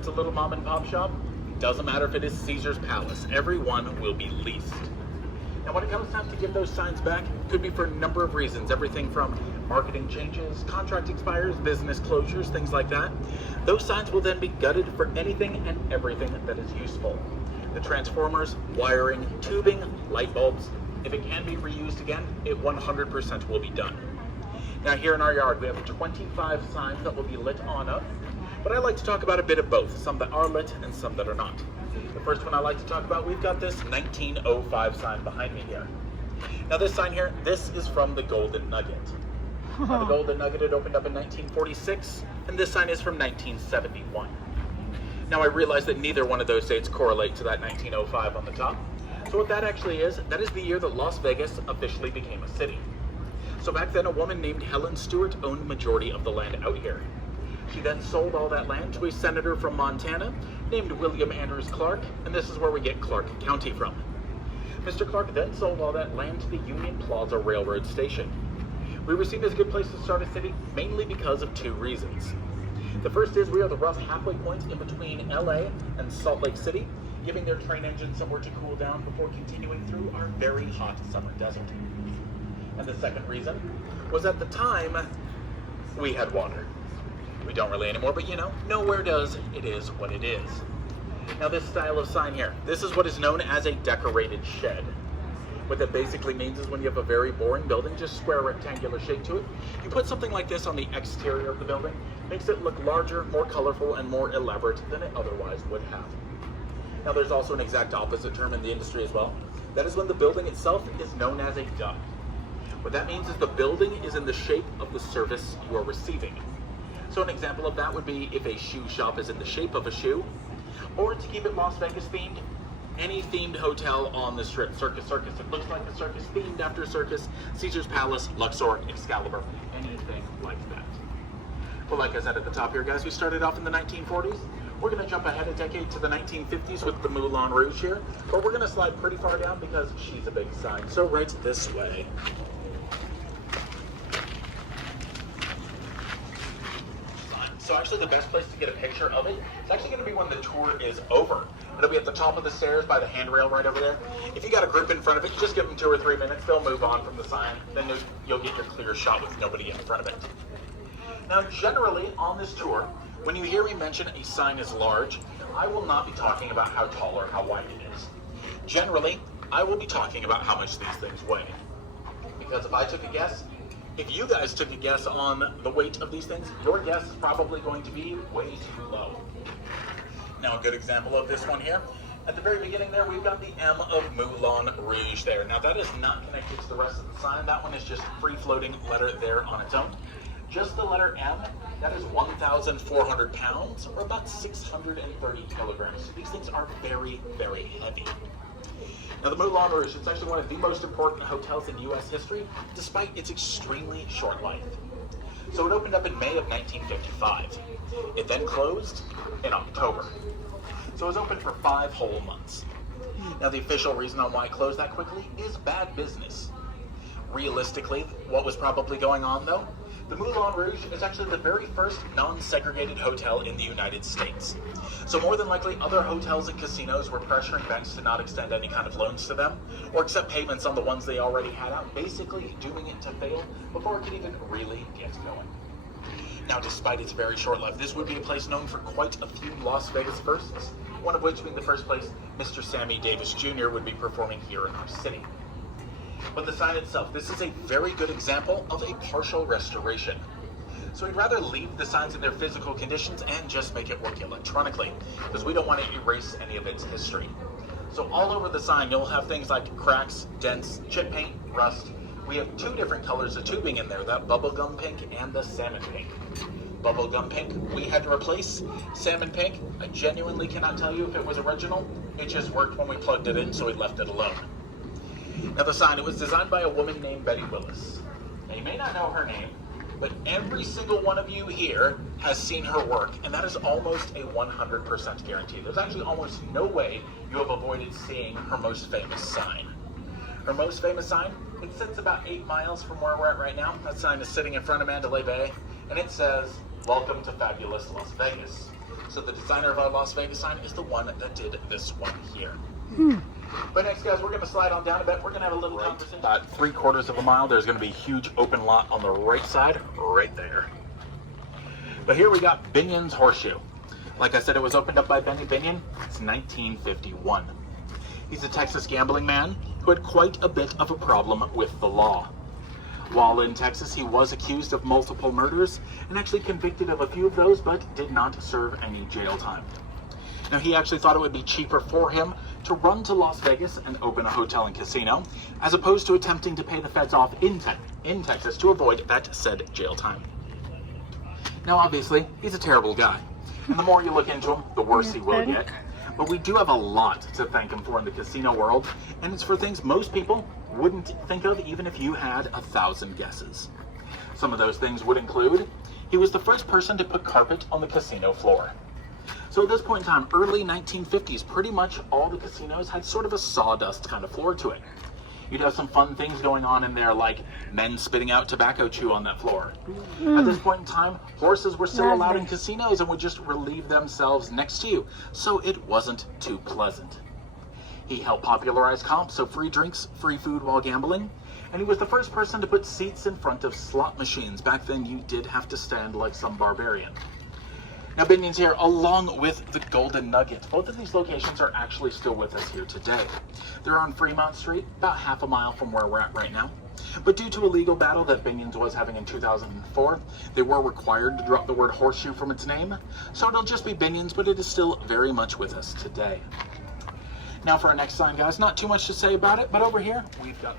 it's a little mom and pop shop, doesn't matter if it is Caesar's Palace, everyone will be leased. Now when it comes time to give those signs back, it could be for a number of reasons, everything from marketing changes, contract expires, business closures, things like that. Those signs will then be gutted for anything and everything that is useful. The transformers, wiring, tubing, light bulbs, if it can be reused again, it 100% will be done. Now here in our yard, we have 25 signs that will be lit on up, but I like to talk about a bit of both, some that are lit and some that are not. The first one I like to talk about, we've got this 1905 sign behind me here. Now this sign here, this is from the Golden Nugget. Now the Golden Nugget, it opened up in 1946, and this sign is from 1971. Now I realize that neither one of those dates correlate to that 1905 on the top. So what that actually is, that is the year that Las Vegas officially became a city. So back then, a woman named Helen Stewart owned the majority of the land out here. She then sold all that land to a senator from Montana named William Andrews Clark, and this is where we get Clark County from. Mr. Clark then sold all that land to the Union Plaza Railroad Station. We were seen as a good place to start a city, mainly because of two reasons. The first is we are the rough halfway point in between LA and Salt Lake City, giving their train engine somewhere to cool down before continuing through our very hot summer desert. And the second reason was at the time, we had water. We don't really anymore, but you know, nowhere does. It is what it is. Now this style of sign here, this is what is known as a decorated shed. What that basically means is when you have a very boring building, just square rectangular shape to it, you put something like this on the exterior of the building, makes it look larger, more colorful, and more elaborate than it otherwise would have. Now there's also an exact opposite term in the industry as well. That is when the building itself is known as a duck. What that means is the building is in the shape of the service you are receiving. So an example of that would be if a shoe shop is in the shape of a shoe, or to keep it Las Vegas themed, any themed hotel on the strip, Circus. It looks like a circus, themed after circus, Caesar's Palace, Luxor, Excalibur, anything like that. Well, like I said at the top here, guys, we started off in the 1940s. We're going to jump ahead a decade to the 1950s with the Moulin Rouge here, but we're going to slide pretty far down because she's a big sign. So right this way. So actually the best place to get a picture of it is actually going to be when the tour is over. It'll be at the top of the stairs by the handrail right over there. If you got a group in front of it, just give them 2 or 3 minutes. They'll move on from the sign. Then you'll get your clear shot with nobody in front of it. Now generally on this tour, when you hear me mention a sign is large, I will not be talking about how tall or how wide it is. Generally, I will be talking about how much these things weigh. Because if I took a guess, if you guys took a guess on the weight of these things, your guess is probably going to be way too low. Now a good example of this one here, at the very beginning there, we've got the M of Moulin Rouge there. Now that is not connected to the rest of the sign. That one is just free floating letter there on its own. Just the letter M, that is 1,400 pounds, or about 630 kilograms. So these things are very, very heavy. Now the Moulin Rouge, it's actually one of the most important hotels in US history, despite its extremely short life. So it opened up in May of 1955. It then closed in October. So it was open for 5 whole months. Now the official reason on why it closed that quickly is bad business. Realistically, what was probably going on though? The Moulin Rouge is actually the very first non-segregated hotel in the United States. So more than likely, other hotels and casinos were pressuring banks to not extend any kind of loans to them, or accept payments on the ones they already had out, basically doing it to fail before it could even really get going. Now, despite its very short life, this would be a place known for quite a few Las Vegas firsts, one of which being the first place Mr. Sammy Davis Jr. would be performing here in our city. But the sign itself, this is a very good example of a partial restoration. So we'd rather leave the signs in their physical conditions and just make it work electronically, because we don't want to erase any of its history. So all over the sign, you'll have things like cracks, dents, chip paint, rust. We have 2 different colors of tubing in there, that bubblegum pink and the salmon pink. Bubblegum pink, we had to replace. Salmon pink, I genuinely cannot tell you if it was original. It just worked when we plugged it in, so we left it alone. Now the sign, it was designed by a woman named Betty Willis. Now you may not know her name, but every single one of you here has seen her work, and that is almost a 100% guarantee. There's actually almost no way you have avoided seeing her most famous sign. Her most famous sign, it sits about 8 miles from where we're at right now. That sign is sitting in front of Mandalay Bay, and it says, "Welcome to fabulous Las Vegas." So the designer of our Las Vegas sign is the one that did this one here. But next, guys, we're going to slide on down a bit. We're going to have a little conversation. About 3/4 of a mile, there's going to be a huge open lot on the right side, right there. But here we got Binion's Horseshoe. Like I said, it was opened up by Benny Binion. It's 1951. He's a Texas gambling man who had quite a bit of a problem with the law. While in Texas, he was accused of multiple murders and actually convicted of a few of those, but did not serve any jail time. Now, he actually thought it would be cheaper for him to run to Las Vegas and open a hotel and casino, as opposed to attempting to pay the feds off in Texas to avoid that said jail time. Now, obviously, he's a terrible guy, and the more you look into him, the worse he will get. But we do have a lot to thank him for in the casino world, and it's for things most people wouldn't think of even if you had 1,000 guesses. Some of those things would include, he was the first person to put carpet on the casino floor. So at this point in time, early 1950s, pretty much all the casinos had sort of a sawdust kind of floor to it. You'd have some fun things going on in there, like men spitting out tobacco chew on that floor. At this point in time, horses were still allowed in casinos and would just relieve themselves next to you, so it wasn't too pleasant. He helped popularize comps, so free drinks, free food while gambling, and he was the first person to put seats in front of slot machines. Back then, you did have to stand like some barbarian. Now, Binion's here, along with the Golden Nugget. Both of these locations are actually still with us here today. They're on Fremont Street, about half a mile from where we're at right now. But due to a legal battle that Binion's was having in 2004, they were required to drop the word Horseshoe from its name. So it'll just be Binion's, but it is still very much with us today. Now for our next sign, guys, not too much to say about it, but over here, we've got...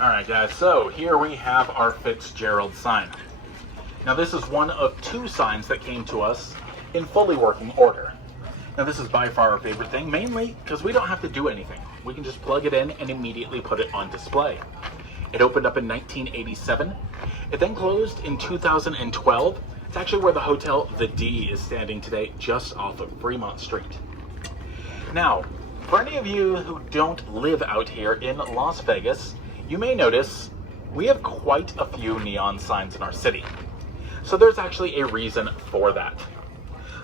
All right, guys, so here we have our Fitzgerald sign. Now this is one of 2 signs that came to us in fully working order. Now this is by far our favorite thing, mainly because we don't have to do anything. We can just plug it in and immediately put it on display. It opened up in 1987. It then closed in 2012. It's actually where the hotel The D is standing today, just off of Fremont Street. Now, for any of you who don't live out here in Las Vegas, you may notice we have quite a few neon signs in our city. So there's actually a reason for that.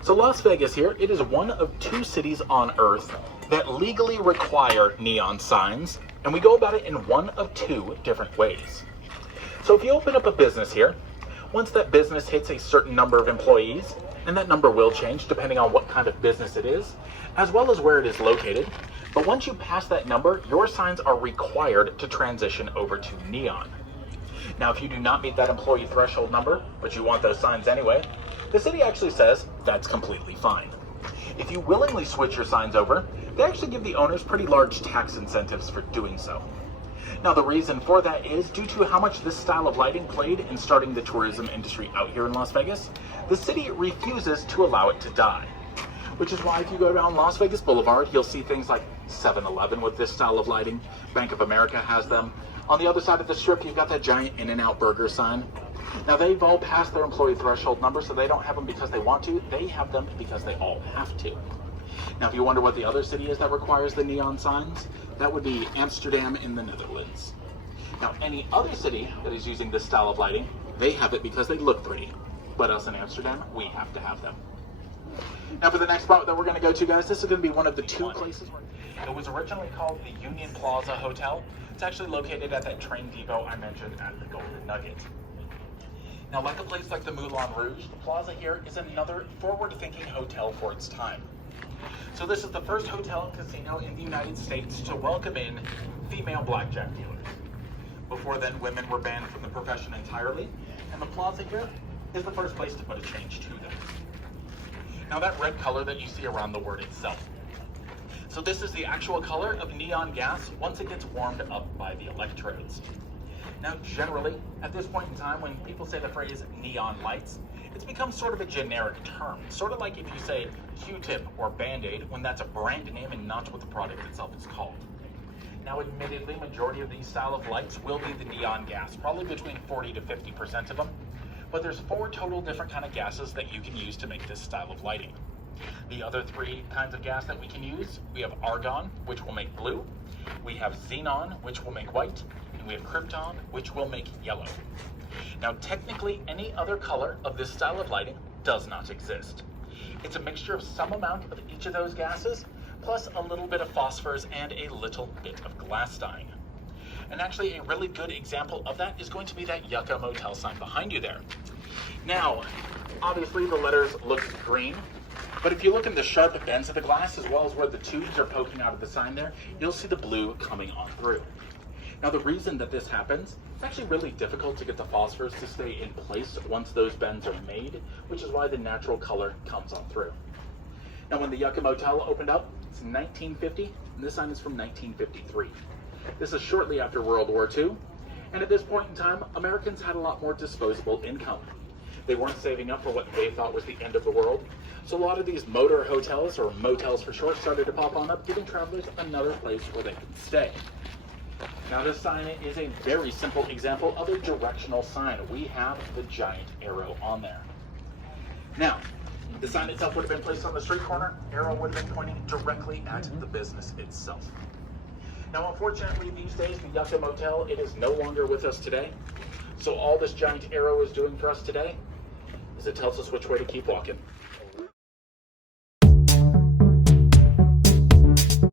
So Las Vegas here, it is one of 2 cities on Earth that legally require neon signs, and we go about it in one of 2 different ways. So if you open up a business here, once that business hits a certain number of employees, and that number will change depending on what kind of business it is, as well as where it is located, but once you pass that number, your signs are required to transition over to neon. Now, if you do not meet that employee threshold number, but you want those signs anyway, the city actually says that's completely fine. If you willingly switch your signs over, they actually give the owners pretty large tax incentives for doing so. Now, the reason for that is due to how much this style of lighting played in starting the tourism industry out here in Las Vegas, the city refuses to allow it to die. Which is why if you go down Las Vegas Boulevard, you'll see things like 7-Eleven with this style of lighting. Bank of America has them. On the other side of the strip, you've got that giant In-N-Out burger sign. Now, they've all passed their employee threshold number, so they don't have them because they want to. They have them because they all have to. Now, if you wonder what the other city is that requires the neon signs, that would be Amsterdam in the Netherlands. Now, any other city that is using this style of lighting, they have it because they look pretty. But us in Amsterdam, we have to have them. Now, for the next spot that we're going to go to, guys, this is going to be one of the 2 places. It was originally called the Union Plaza Hotel. It's actually located at that train depot I mentioned at the Golden Nugget. Now, like a place like the Moulin Rouge, the plaza here is another forward-thinking hotel for its time. So this is the first hotel and casino in the United States to welcome in female blackjack dealers. Before then, women were banned from the profession entirely, and the plaza here is the first place to put a change to them. Now, that red color that you see around the word itself. So this is the actual color of neon gas once it gets warmed up by the electrodes. Now, generally, at this point in time, when people say the phrase neon lights, it's become sort of a generic term. Sort of like if you say Q-tip or Band-Aid, when that's a brand name and not what the product itself is called. Now, admittedly, majority of these style of lights will be the neon gas, probably between 40 to 50% of them. But there's 4 total different kind of gases that you can use to make this style of lighting. The other 3 kinds of gas that we can use, we have argon, which will make blue. We have xenon, which will make white. And we have krypton, which will make yellow. Now, technically, any other color of this style of lighting does not exist. It's a mixture of some amount of each of those gases, plus a little bit of phosphorus and a little bit of glass dyeing. And actually a really good example of that is going to be that Yucca Motel sign behind you there. Now, obviously the letters look green, but if you look in the sharp bends of the glass as well as where the tubes are poking out of the sign there, you'll see the blue coming on through. Now the reason that this happens, it's actually really difficult to get the phosphorus to stay in place once those bends are made, which is why the natural color comes on through. Now when the Yucca Motel opened up, it's 1950, and this sign is from 1953. This is shortly after World War II, and at this point in time, Americans had a lot more disposable income. They weren't saving up for what they thought was the end of the world, so a lot of these motor hotels, or motels for short, started to pop on up, giving travelers another place where they can stay. Now this sign is a very simple example of a directional sign. We have the giant arrow on there. Now, the sign itself would have been placed on the street corner, arrow would have been pointing directly at the business itself. Now unfortunately these days, the Yucca Motel, it is no longer with us today. So all this giant arrow is doing for us today is it tells us which way to keep walking.